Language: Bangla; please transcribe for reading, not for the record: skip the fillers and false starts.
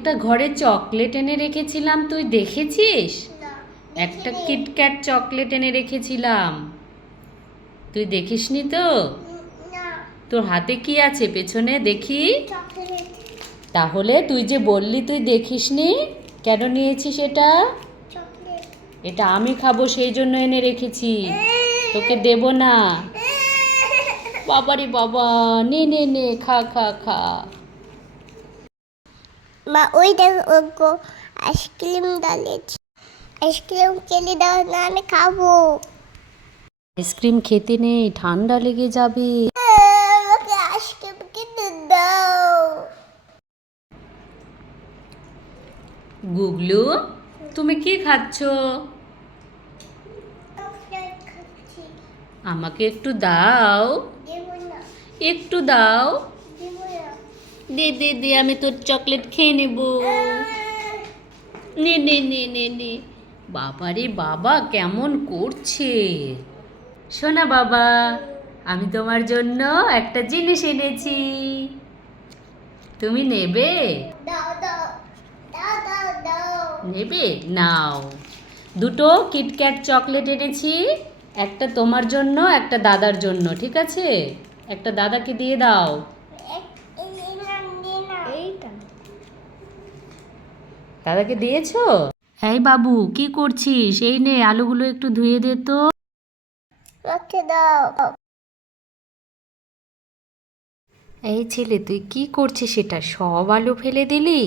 একটা ঘরে চকলেট এনে রেখেছিলাম, তুই দেখেছিস? একটা কিটক্যাট চকলেট এনে রেখেছিলাম, তুই দেখিসনি তো? তোর হাতে কি আছে পেছনে দেখি? তাহলে তুই যে বললি তুই দেখিসনি, কেন নিয়েছিস এটা? এটা আমি খাবো সেই জন্য এনে রেখেছি, তোকে দেব না। বাবারে বাবা, নে নে নে, খা খা খা। মা ওই দেখো আইসক্রিম ডালেছে, আইসক্রিম খেলে দাও না, আমি খাবো। আইসক্রিম খেতে নেই, ঠান্ডা লেগে যাবে। আমাকে আইসক্রিম কিনে দাও। গুগলু, তুমি কি খাচ্ছ? আমাকে একটু দাও, একটু দাও। দে দে দে, আমি তোর চকলেট খেয়ে নেব। নে নে নে নে নে। বাবারে বাবা, কেমন করছে। শোনা বাবা, আমি তোমার জন্য একটা জিনিস এনেছি, তুমি নেবে? নেবে, নাও। দুটো কিটক্যাট চকলেট এনেছি, একটা তোমার জন্য একটা দাদার জন্য, ঠিক আছে? একটা দাদাকে দিয়ে দাও। দাদাকে দিয়েছো? এই বাবু, কি করছিস? এই নে, আলুগুলো একটু ধুয়ে দে তো। রাখে দাও। এই ছেলে, তুই কি করছিস? সেটা সব আলু ফেলে দিলি?